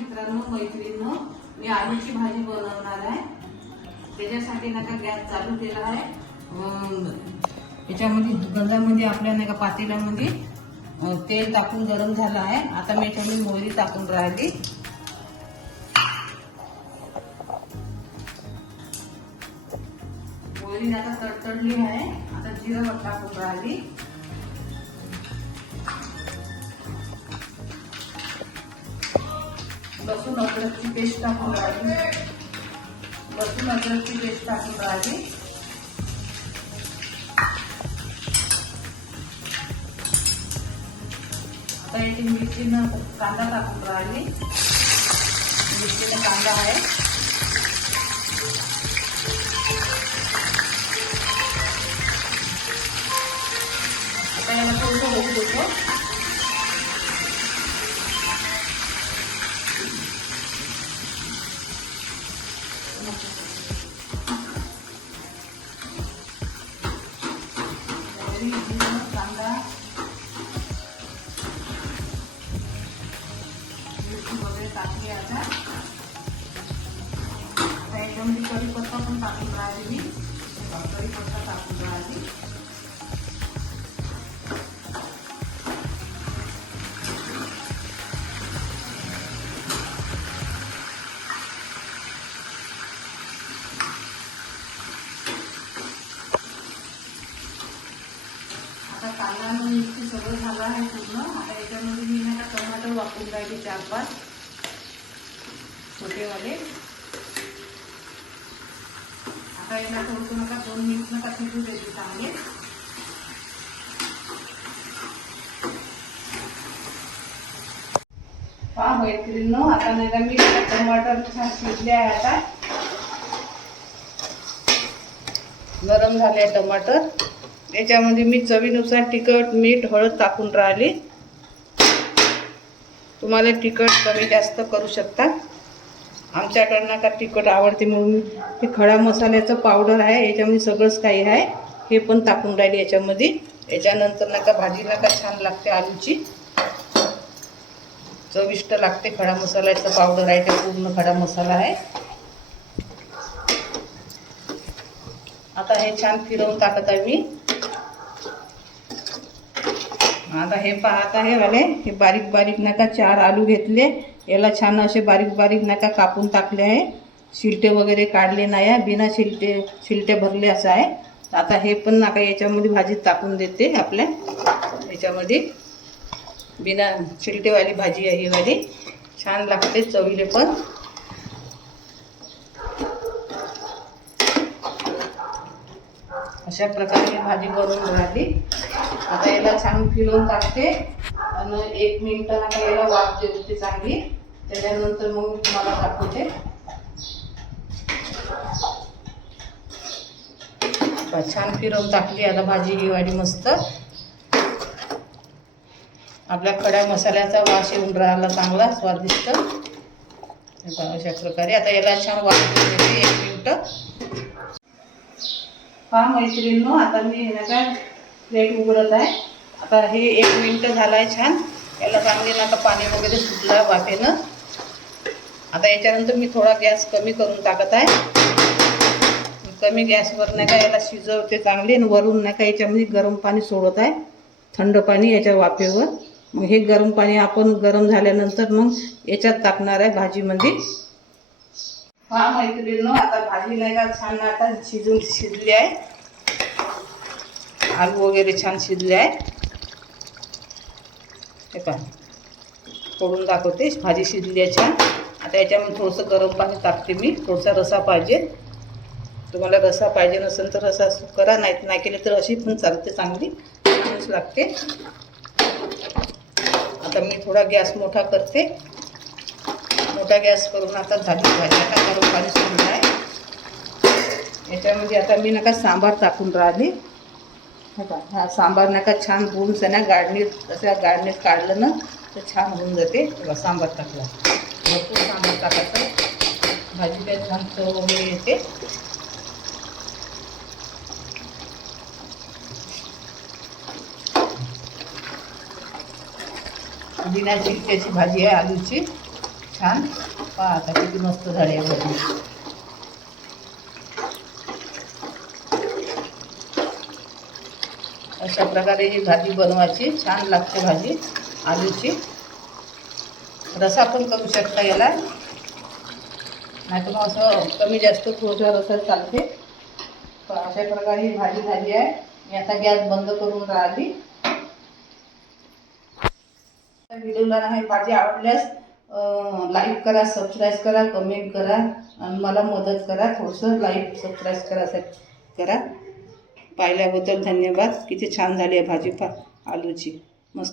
मित्रांनो मैत्रिणींनो, मी आलूची भाजी बनवणार आहे। त्याच्यासाठी नका गॅस चालू केला आहे। याच्यामध्ये गंजामध्ये आपल्या नका पातेल्यामध्ये तेल टाकून गरम झालं आहे। आता मी याच्यामध्ये मोहरी टाकून राहिली। मोहरी आता तडतडली आहे। आता जिरं टाकून राहिली। लसूण अद्रकची पेस्ट टाकून राहिली। लसूण अद्रकची पेस्ट टाकून राहिली। आता याची मिरचीनं कांदा टाकून राहिली। मिरचीनं कांदा आहे। आता याला थोडंसं होऊ देतो। कांदा मिरची वगैरे टाकली। आता याच्यामध्ये कढीपत्ता पण टाकून राहिली। कढीपत्ता टाकून राहिली। आता कांदा मिरची सगळं झालं आहे पूर्ण। आता याच्यामध्ये मी ना टमाटर वापरून राहिली 4-5 छोटेवाले। आता याला थोडंसं नका 2 मिनिट नका शिजू द्यायचे चांगले। पहा मैत्रिणींनो, आता नाही का मी टमाटर छान शिजले आहे। आता गरम झाले टमाटर। याच्यामध्ये मी चवीनुसार तिखट मीठ हळद टाकून राहिली। तुम्हाला तिखट कमी जास्त करू शकता। आमच्याकडनं का तिखट आवडते म्हणून हे खडा मसाल्याचं पावडर आहे। याच्यामध्ये सगळंच काही आहे, हे पण टाकून राहिली याच्यामध्ये। याच्यानंतर नका भाजी नका छान लागते आलूची, चविष्ट लागते। खडा मसाल्याचं पावडर आहे, ते पूर्ण खडा मसाला आहे। आता हे छान फिरवून टाकत आहे मी। आता हे पाहता हे वाले हे बारीक बारीक नका 4 आलू घेतले। याला छान असे बारीक बारीक नका कापून टाकले आहे। शिलटे वगैरे काढले नाही, बिना शिलटे भरले असं आहे। आता हे पण नका याच्यामध्ये भाजीत टाकून देते। आपल्या याच्यामध्ये बिना शिलटेवाली भाजी आहे ही वाली, छान लागते चवीले पण। अशा प्रकारे भाजी बनवून राहिली। आता याला छान फिरवून टाकते आणि 1 मिनिट नका याला वाफ देते चांगली। त्याच्यानंतर मग तुम्हाला दाखवते। छान फिरवून टाकली आता भाजी ही वाली मस्त। आपल्या खड्या मसाल्याचा वास येऊन राहिला चांगला स्वादिष्ट। अशा प्रकारे आता याला छान वाफ देते 1 मिनिट। पहा मैत्रिणींनो, आता मी नका प्लेट उघडत आहे। आता हे 1 मिनिट झालं आहे छान। याला चांगले नका पाणी वगैरे सुटलं वाफेनं। आता याच्यानंतर मी थोडा गॅस कमी करून टाकत आहे। कमी गॅसवर नाही का याला शिजवते चांगले आणि वरून नाही का याच्यामध्ये गरम पाणी सोडत आहे, थंड पाणी याच्या वाफेवर। मग हे गरम पाणी आपण गरम झाल्यानंतर मग याच्यात टाकणार आहे भाजीमध्ये। पहा मैत्रिणींनो, आता भाजी नाही का छान आता शिजली आहे। आलू वगैरे छान शिजले आहे। हे पहा फोडून दाखवते, भाजी शिजली आहे छान। आता याच्यामध्ये थोडंसं गरम पाणी टाकते मी। थोडासा रसा पाहिजे, तुम्हाला रसा पाहिजे नसेल तर रसा करा, नाही केले तर अशी पण चालते, चांगली छानच लागते। आता मी थोडा गॅस मोठा करते। मोठा गॅस करून आता झाली भाजी। आता गरम पाणी सुटलं आहे। याच्यामध्ये आता मी नका सांबार टाकून राहिली। हा सांबार नका छान धुवून ना गाडणीत काढलं ना तर छान होऊन जाते। सांबार टाकला, भरपूर सांबार टाकायचं, भाजी काय छान चव वगैरे येते। बिना चिरक्याची भाजी आहे आलूची, छान. पहा आता किती मस्त झाली आहे भाजी. अशा प्रकारे ही भाजी बनवायची. छान लागते भाजी आलूची. रसा पण करू शकता याला, नाही तर मग असं कमी जास्त थोडं रसा चालते. तर अशा प्रकारे ही भाजी झाली आहे. मी आता गॅस बंद करून राहिली. व्हिडिओला नाही भाजी आवडल्यास लाईक करा, सबस्क्राईब करा, कमेंट करा आणि मला मदत करा. थोडंसं लाईक सबस्क्राईब करा. पाहिल्याबद्दल धन्यवाद. किती छान झाली आहे भाजी आलूची, मस्त.